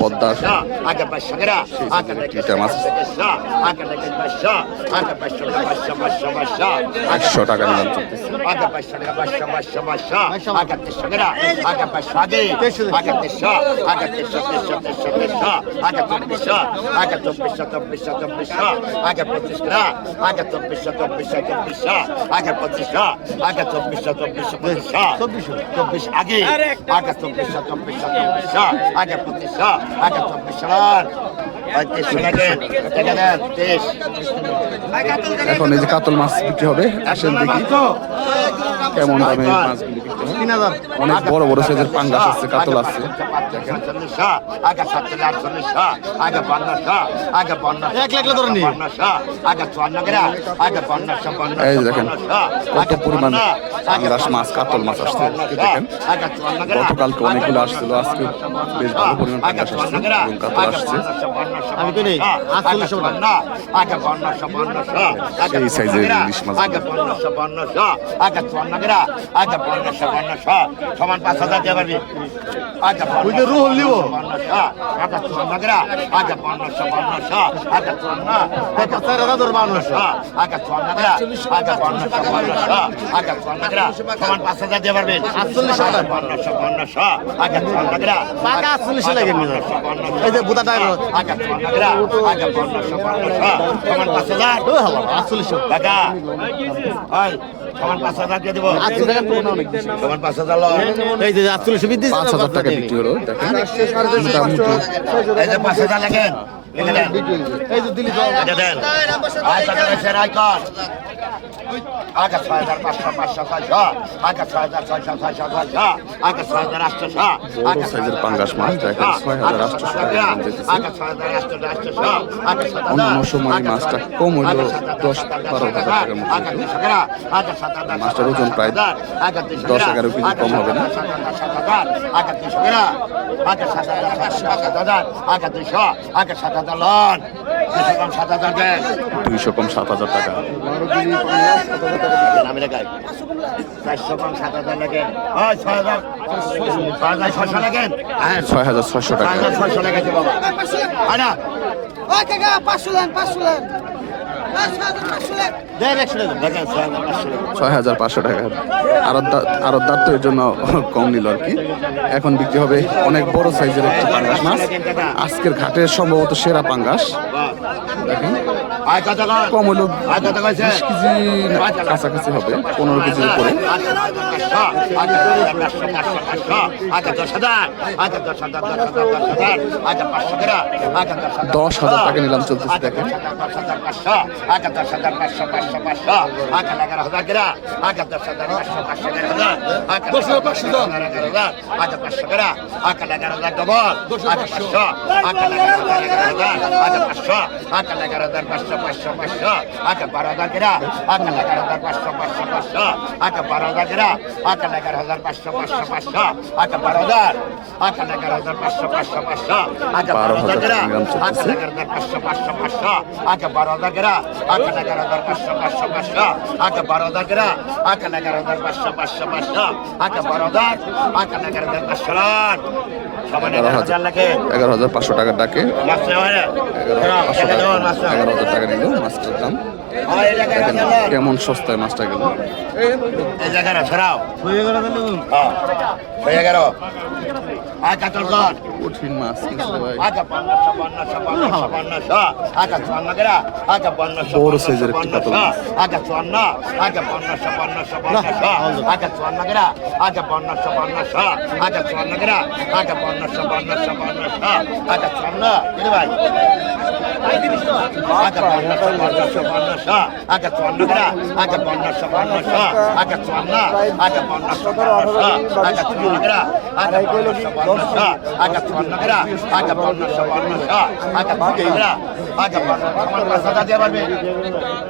পদ্মা আগে পাঁচশো গেরা আগে এটা মাছ। একশো টাকা নিলাম আগে পাঁচশো পাঁচশো আগে আগে চব্বিশশো চব্বিশশো চব্বিশশো আগে পঁচিশ চব্বিশ এখন এই যে কাতল মাছ বিক্রি হবে আসেন দেখি কেমন দামে মাছগুলি অনেক বড় বড় সাইজের পাঙ্গাস আছে কাতল আছে। এই দেখেন কত পরিমাণ পাঙ্গাস মাছ কাতল মাছ আসছে। দেখেন গতকালকে অনেকগুলো আসছিল আজকে বেশ ভালো পরিমাণ পাঙ্গাস আসছে এবং কাতল আসছে। সেই সাইজের ইলিশ মাছ। পঞ্চাশশো পঞ্চাশশো সমান পাঁচ হাজার দিয়ে পারবি। আগে ওই যে রুহুল নিবো। পঞ্চাশশো আগে চুয়ান্ন গ্রা। আগে পঞ্চাশশো পঞ্চাশশো আগে চুয়ান্ন আগে চার হাজার ধরে বাউন্নশো। আগে চুয়ান্ন গ্রা। আগে পঞ্চাশশো পঞ্চাশশো আগে চুয়ান্ন গ্রা। সমান পাঁচ হাজার দিয়ে পারবি। আটচল্লিশশো টাকা। পঞ্চাশশো পঞ্চাশশো আগে চুয়ান্ন গ্রা। পাকা আটচল্লিশে লাগে এই যে বুদা টাইম আগে চুয়ান্ন গ্রা। আগে পঞ্চাশশো পঞ্চাশশো সমান পাঁচ হাজার। হাজার আটচল্লিশ টাকা। পাঁচ হাজার টাকা বিক্রি হলো দেখেন। এই যে হাজার লাগেন লিখে দেন। লিখে দেন কর আগে ছয় হাজার পাঁচশো পাঁচশো ছয়শো আগে ছয় হাজার ছয়শো ছয়শো ছয়শো আগে ছয় হাজার আটশোশো বড় সাইজের পাঙ্গাস মাছ দেখেন ছয় হাজার আটশোশো আগে ছয় হাজার আটশো আটশোশো আগে সাত হাজার সময় মাছটা কম হইলেও দশ বারো হাজার টাকার মতো আগে দুশো টাকা আগে সাত হাজার মাছটার ওজন প্রায় দশ এগারো কেজি কম হবে না। হাজার, আগে দুশো আগে সাত হাজার, হাজার, আগে দুশো, আগে সাত হাজার লন, দুশো কম সাত হাজার দেন। দুইশো কম সাত হাজার টাকা আমি লেখাই। চারশো কম সাত হাজার ছয় ছয়শো লেগেন। হ্যাঁ, ছয় হাজার ছয়শো ছয় টাকা ছয়শো লেগেছে বাবা। না? পাঁচশো লেন পাঁচশো লেন ছয় হাজার পাঁচশো টাকা আরতদার আরতদার তো জন্য কম নিল আর কি এখন বিক্রি হবে অনেক বড় সাইজের একটি পাঙ্গাস মাছ আজকের ঘাটের সম্ভবত সেরা পাঙ্গাস। দেখেন? কম হলো? বিশ কেজি কাছাকাছি হবে, পনেরো কেজির উপরে দশ হাজার টাকা নিলাম চলতেছে, দেখেন বারো হাজার গেরা আকাল এগারো হাজার পাঁচশো পাঁচশো পাঁচশো আকা বারো হাজার গেরা আকাল এগারো হাজার পাঁচশো পাঁচশো পাঁচশো বারো হাজার আকাল এগারো হাজার পাঁচশো পাঁচশো পাঁচশো আকা বারো হাজার গেরা আকাল এগারো হাজার পাঁচশো পাঁচশো পাঁচশো আকা বারো হাজার গেরা আকাল এগারো হাজার পাঁচশো পাঁচশো পাঁচশো আকা বারো হাজার গেরা আকাল এগারো হাজার পাঁচশো পাঁচশো পাঁচশো আকা বারো হাজার আকাল এগারো হাজার পাঁচশো রান সমান এগারো এগারো হাজার হাজার লাগে এগারো হাজার পাঁচশো টাকার ডাকে মাছ নেওয়া হয় না এগারো পাঁচশো টাকা মাছ নেওয়া এগারো হাজার টাকা নিল মাছটার দাম আকা কেমন সস্তায় পাঁচশো গেল পাঁচশো। জায়গাটা সরাও হয়ে গেল তাহলে তো। পাঁচশো লাখ এগারো হাজার পাঁচশো কর ডাকে। এগারো হাজার টাকা। নিল পনেরোশো পনেরোশো পনেরোশো পনেরোশো আগে চুয়ান্ন গেরা আগে পনেরোশো বড় সাইজের একটি কাতল। মাছ। আগে আগে আগে আগে আগে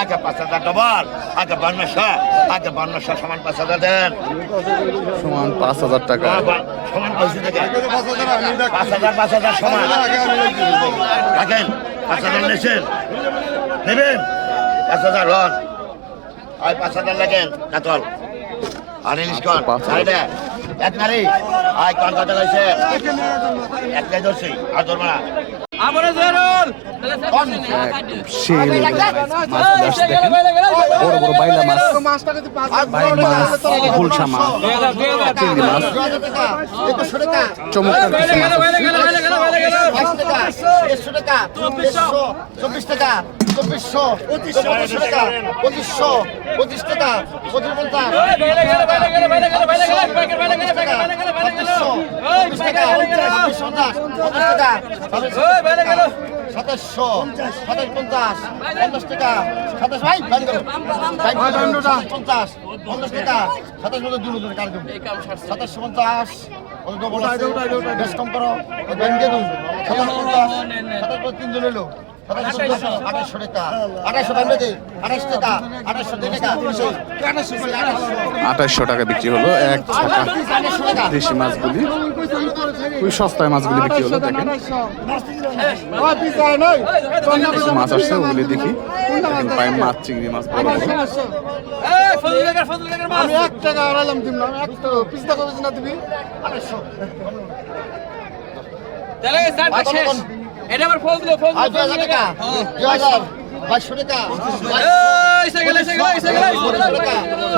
আগে পাঁচ হাজার ডবল আগে বান্নশো আগে বান্নশো সমান পাঁচ হাজার দেন। সমান পাঁচ হাজার টাকা। সমান পয়সা থেকে পাঁচ হাজার পাঁচ হাজার সমান। রাখেন পাঁচ হাজার নেছেন নেবেন? পাঁচ হাজার হন আর পাঁচ হাজার লাগেন কাতল। আর ইলিশ পাঁচ হাজার। সাইডে এক নারী। আয় কন কত কইছে একটাই ধরছি আর ধরবো না। বড় বড় বাইলা মাছ। বাইলা মাছ গুলশা মাছ চিংড়ি মাছ। চমৎকার। চব্বিশ টাকা। চব্বিশশো। পঁচিশশো। টাকা। পঁচিশশো। পঁচিশ টাকা। পঁচিশ পঞ্চাশ। সাতাশশো সাতাশ পঞ্চাশ পঞ্চাশ টাকা। সাতাশ ভাই পঞ্চাশ পঞ্চাশ টাকা। সাতাশ পঞ্চাশ দূর দূর কার সাতাশশো পঞ্চাশ বেশ কম করো। সাতাশ পঞ্চাশ সাতাশ তিনজন এলো। আঠাশশো টাকা। আঠাশশো আঠাশ টাকা আঠাশশো টাকা আঠাশশো আঠাশশো টাকা বিক্রি হলো এক টাকা দেশি মাছগুলি। খুবই সস্তায় মাছগুলি বিক্রি হলো দেখেন। কিছু মাছ আসছে ওগুলি দেখি। পাই মাছ চিংড়ি মাছ বড় আমি এক টাকা আড়াইলাম দিম না। আমি এক টাকা করেছি না তুমি আঠাশশো এটা দিলো দুই টাকা দুই হাজার টাকা এসে গেল এসে গেল এসে গেল।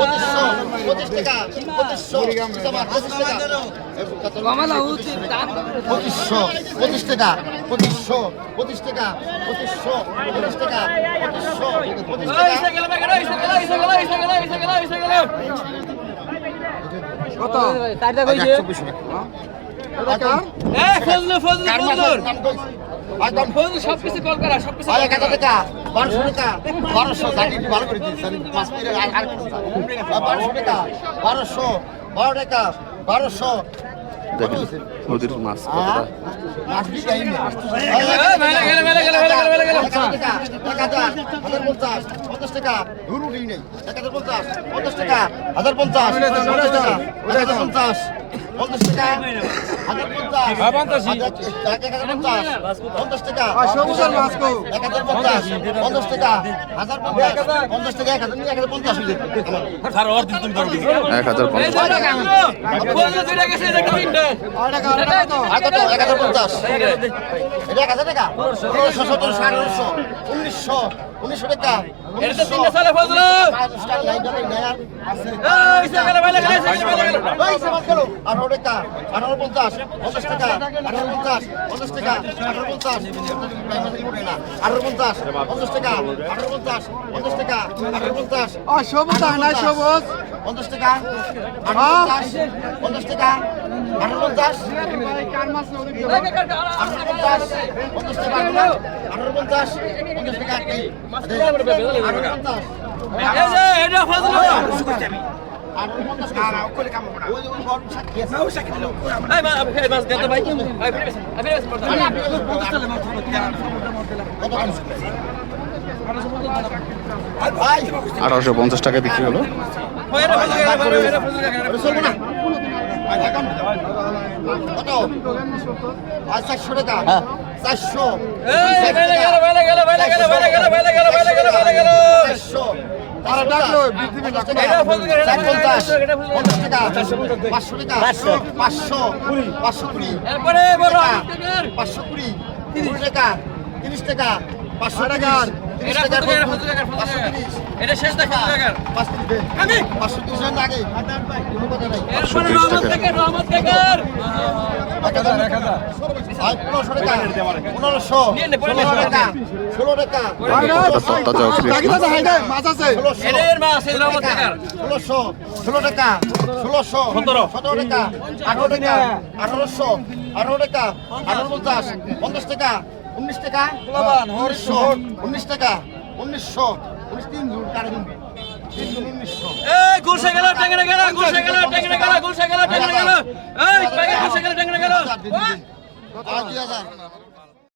পঁচিশশো টাকা পঁচিশশো পঁচিশ টাকা পঁচিশশো পঁচিশ টাকা পঁচিশশো পঁচিশ টাকা পঁচিশশো পঁচিশ টাকা পঁচিশশো পঁচিশ টাকা পঁচিশশো পঁচিশ টাকা এসে গেল এসে গেল এসে গেল এসে গেল এসে গেল এসে গেল চব্বিশশো টাকা এ ফজলু ফজলু ফজলু একদম সব কিছু কল করা সব কিছু আর হাজার টাকা বারোশো টাকা বারোশো থার্টি ভালো করে দিন স্যার পাঁচ মিনিট আর আর বারোশো টাকা বারোশো বারো টাকা বারোশো দেখেন নদীর মাছ কতটা গেল এক হাজার টাকা, এক হাজার, হাজার পঞ্চাশ, টাকা, টাকা, টাকা, টাকা, টাকা, টাকা, টাকা, আর কত? এক হাজার পঞ্চাশ। এটা এক হাজার টাকা? ষোলোশো, সতেরোশো, আঠারোশো, উনিশশো, উনিশশো টাকা, উনিশশো। গেল। আঠারো টাকা, আঠারো পঞ্চাশ, পঞ্চাশ টাকা, আঠারো পঞ্চাশ, পঞ্চাশ টাকা, আঠারো পঞ্চাশ, আঠারো পঞ্চাশ, পঞ্চাশ টাকা, আঠারো পঞ্চাশ, পঞ্চাশ টাকা, আঠারো পঞ্চাশ, সবুজ নাই সবুজ পঞ্চাশ টাকা, পঞ্চাশ টাকা, আঠারো পঞ্চাশ, পঞ্চাশ, পঞ্চাশ টাকা, পঞ্চাশ, পঞ্চাশ টাকা, পঞ্চাশ, আঠারোশো পঞ্চাশ টাকা বিক্রি হলো। কত আজ চারশো টাকা চারশো পাঁচশো কুড়ি কুড়ি টাকা তিরিশ টাকা পাঁচশো টাকা তিরিশ। এটা শেষ দেখা তিরিশ। আমি? পাঁচশো তিরিশ এর আগে। কোনো কথা নাই। রহমত থেকে রহমত থেকে রহমত থেকে ষোলোশো। ষোলো টাকা। ষোলোশো। সতেরো। সতেরো টাকা। আঠারো টাকা। আঠারোশো। আঠারো টাকা। আঠারো পঞ্চাশ। পঞ্চাশ টাকা। উনিশ টাকা উনিশশো উনিশ টাকা উনিশশো উনিশ তিন দূর কারে দিন এই গুলশে গেল টেঙ্গরে গেল গুলশে গেল টেঙ্গরে গেল গুলশে গেল টেঙ্গরে গেল। এই প্যাকেট গুলশে গেল টেঙ্গরে গেল। দুই হাজার।